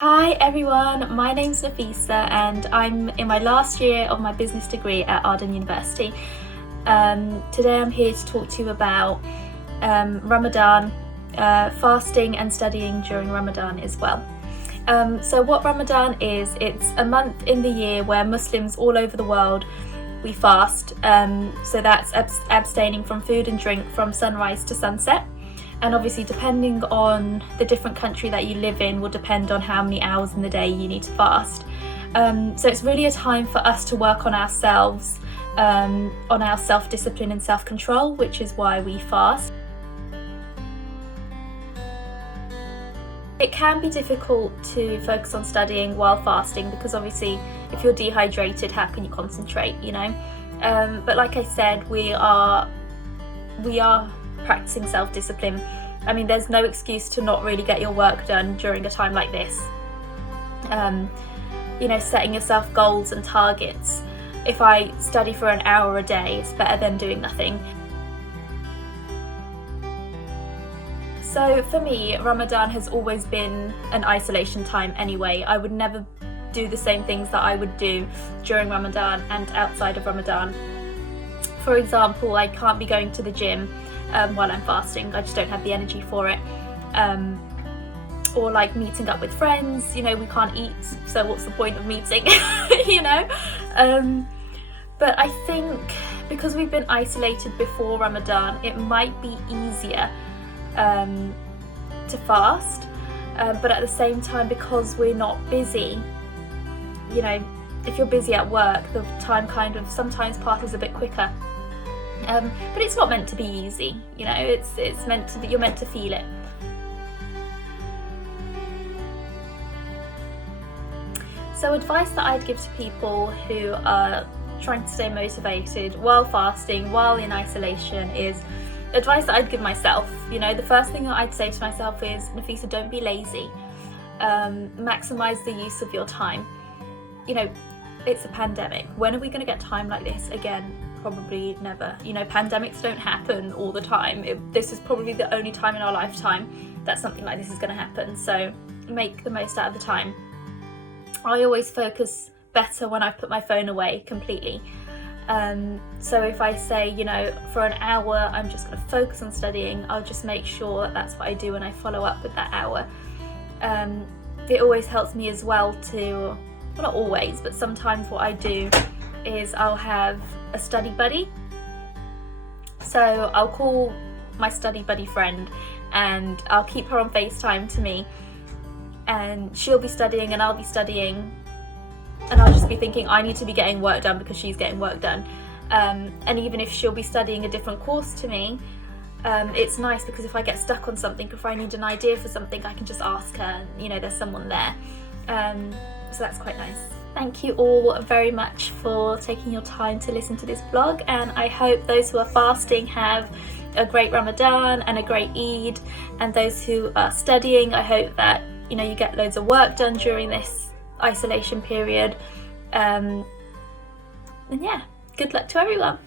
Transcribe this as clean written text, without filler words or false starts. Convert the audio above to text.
Hi everyone, my name's Nafisa and I'm in my last year of my business degree at Arden University. Today I'm here to talk to you about Ramadan, fasting and studying during Ramadan as well. So what Ramadan is, it's a month in the year where Muslims all over the world, we fast. So that's abstaining from food and drink from sunrise to sunset. And obviously depending on the different country that you live in will depend on how many hours in the day you need to fast. So it's really a time for us to work on ourselves, on our self-discipline and self-control, which is why we fast. It can be difficult to focus on studying while fasting because obviously if you're dehydrated, how can you concentrate, you know? But like I said, we are practicing self-discipline. I mean, there's no excuse to not really get your work done during a time like this. Setting yourself goals and targets. If I study for an hour a day, it's better than doing nothing. So for me, Ramadan has always been an isolation time anyway. I would never do the same things that I would do during Ramadan and outside of Ramadan. For example, I can't be going to the gym while I'm fasting. I just don't have the energy for it. Or like meeting up with friends, we can't eat, so what's the point of meeting? But I think because we've been isolated before Ramadan, it might be easier to fast, but at the same time, because we're not busy, if you're busy at work, the time kind of sometimes passes a bit quicker. But it's not meant to be easy, it's meant to be, you're meant to feel it. So advice that I'd give to people who are trying to stay motivated while fasting, while in isolation, is advice that I'd give myself. The first thing that I'd say to myself is, Nafisa, don't be lazy. Maximize the use of your time. It's a pandemic. When are we going to get time like this again? Probably never. Pandemics don't happen all the time. This is probably the only time in our lifetime that something like this is going to happen. So make the most out of the time. I always focus better when I put my phone away completely. So if I say, for an hour, I'm just going to focus on studying, I'll just make sure that that's what I do and I follow up with that hour. It always helps me as well to, well, not always, but sometimes what I do is I'll have a study buddy. So I'll call my study buddy friend and I'll keep her on FaceTime to me, and she'll be studying and I'll be studying, and I'll just be thinking I need to be getting work done because she's getting work done. And even if she'll be studying a different course to me, it's nice because if I get stuck on something, if I need an idea for something, I can just ask her, there's someone there. So that's quite nice. Thank you all very much for taking your time to listen to this vlog, and I hope those who are fasting have a great Ramadan and a great Eid, and those who are studying, I hope that you get loads of work done during this isolation period. And yeah, good luck to everyone.